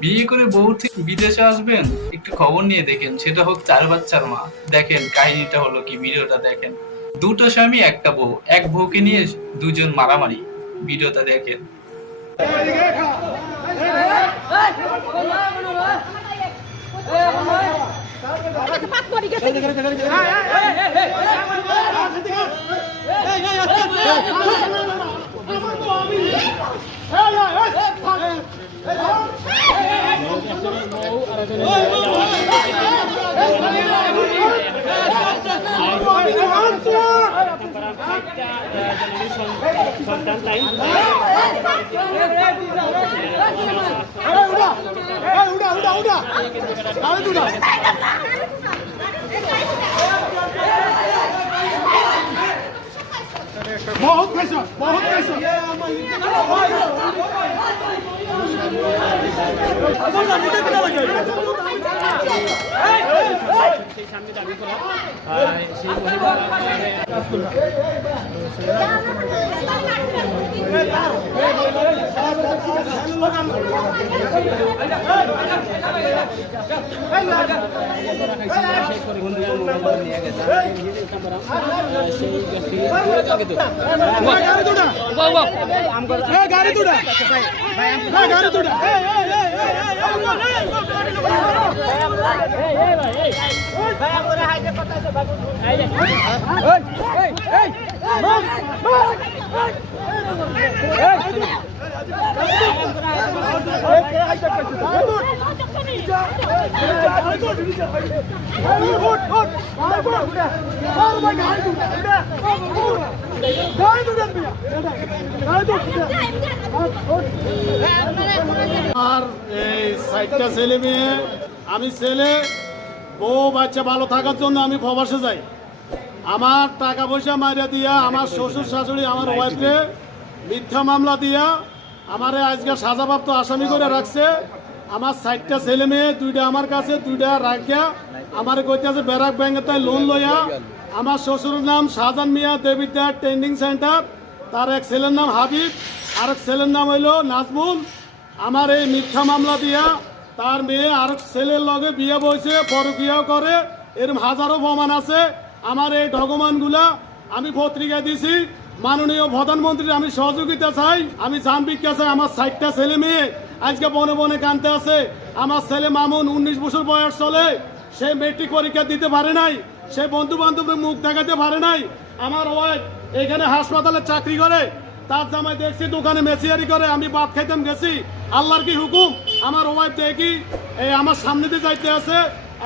বিয়ে করে বউ থেকে বিদেশে আসবেন একটু খবর নিয়ে দেখেন সেটা হোক চার বাচ্চার মা দেখেন কাহিনীটা হলো কি ভিডিওটা দেখেন দুটো স্বামী একটা বউ এক বউকে নিয়ে দুজন মারামারি ভিডিওটা দেখেন बहुत पैसा बहुत पैसा गाड़ी तुड़ा ए गाड़ी সেই মহিলা গাড়ি তুড়া গাড়ি তুড়া Hey! আর এই সাইডটা ছেলে মেয়ে, আমি ছেলে, বউ, বাচ্চা ভালো থাকার জন্য আমি প্রবাসে যাই। আমার টাকা পয়সা মারিয়া দিয়া, আমার শ্বশুর শাশুড়ি, আমার ওয়াইফকে মিথ্যা মামলা দিয়া আমারে আজকে সাজাপ্রাপ্ত আসামি করে রাখছে। আমার সাইডটা ছেলে মেয়ে, দুইটা আমার কাছে, দুইটা রাখিয়া আমার কইতেছে, ব্যারাক ব্যাংকের তাই লোন লইয়া আমার শ্বশুরের নাম শাহজাহান মিয়া দেবিদ্যা ট্রেনিং সেন্টার তার এক ছেলের নাম হাবিব আর এক ছেলের নাম হইল নাজমুল। আমার এই মিথ্যা মামলা দিয়া তার মেয়ে আর ছেলের লগে বিয়ে বইছে, পরকিয়াও করে, এরম হাজারো প্রমাণ আছে। আমার এই ডকুমেন্টগুলা আমি পত্রিকায় দিছি মাননীয় প্রধানমন্ত্রীর আমি সহযোগিতা চাই। আমি জানবিজ্ঞা চাই, আমার ষাটটা ছেলে মেয়ে। আজকে বনে বনে কানতে আছে। আমার ছেলে মামুন উনিশ বছর বয়স চলে। সে মেট্রিক পরীক্ষা দিতে পারে নাই। সে বন্ধু বান্ধবের মুখ দেখাতে পারে নাই। আমার ওয়াইফ এখানে হাসপাতালে চাকরি করে। তার জামাই দেখছি দোকানে মেসিয়ারি করে। আমি ভাত খাইতাম, গেছি। আল্লাহর কি হুকুম? আমার ওয়াইফ দেখি, এই আমার সামনে দিয়ে যাইতে আছে।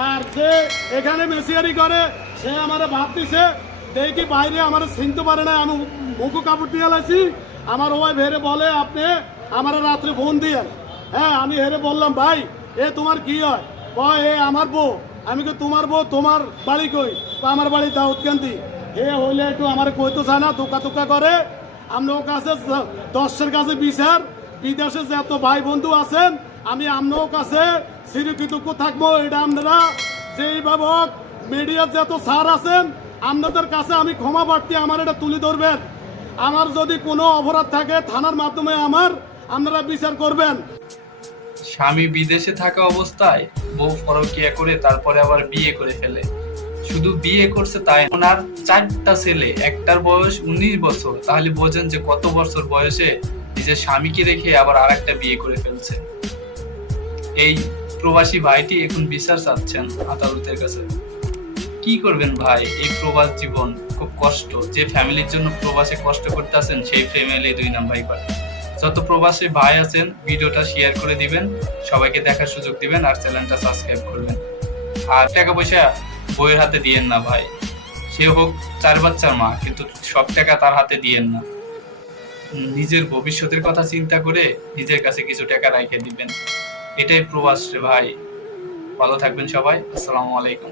আর যে এখানে মেসিয়ারি করে, সে আমার ভাত দিছে। দেখি বাইরে আমার চিনতে পারে না আমি মুখু কাপড় দিয়ে লাইছি। আমার ওয়াইফ হেরে বলে, আপনি আমার রাত্রে ফোন দিয়েন। হ্যাঁ আমি হেরে বললাম, ভাই, এ তোমার কি হয়? কয়, এ আমার বউ। আমি কি তোমার বউ, তোমার বাড়ি কই? তো আমার বাড়ি দাউদকান্দি। এ হইলে একটু আমার কইতে চায় না দোকা তোকা করে। আপনার কাছে দশের কাছে বিচার। বিদেশে যত ভাই বন্ধু আছেন, আমি আপনার কাছে চিরকৃতজ্ঞ থাকব, এটা আপনারা যেইভাবে হোক মিডিয়ার যত স্যার আছেন আপনাদের কাছে আমি ক্ষমা প্রার্থী, আমার এটা তুলে ধরবেন। আমার যদি কোনো অপরাধ থাকে থানার মাধ্যমে আমার, আপনারা বিচার করবেন। স্বামী বিদেশে থাকা অবস্থায় বউ পরকিয়া করে, তারপরে আবার বিয়ে করে ফেলে। শুধু বিয়ে করছে তাই ওনার চারটা ছেলে, একটার বয়স উনিশ বছর। তাহলে বোঝেন যে কত বছর বয়সে নিজের স্বামীকে রেখে আবার আর একটা বিয়ে করে ফেলছে। এই প্রবাসী ভাইটি এখন বিচার চাচ্ছেন আদালতের কাছে। কি করবেন ভাই? এই প্রবাস জীবন খুব কষ্ট। যে ফ্যামিলির জন্য প্রবাসে কষ্ট করতে আছেন, সেই ফ্যামিলি দুই নাম ভাই করে যত প্রবাসী ভাই আছেন, ভিডিওটা শেয়ার করে দিবেন, সবাইকে দেখার সুযোগ দিবেন আর চ্যানেলটা সাবস্ক্রাইব করবেন। আর টাকা পয়সা বইয়ের হাতে দিয়েন না ভাই। সে হোক চার বাচ্চার মা, কিন্তু সব টাকা তার হাতে দিয়েন না। নিজের ভবিষ্যতের কথা চিন্তা করে নিজের কাছে কিছু টাকা রেখে দিবেন। এটাই প্রবাস রে ভাই। ভালো থাকবেন সবাই। আসসালামু আলাইকুম।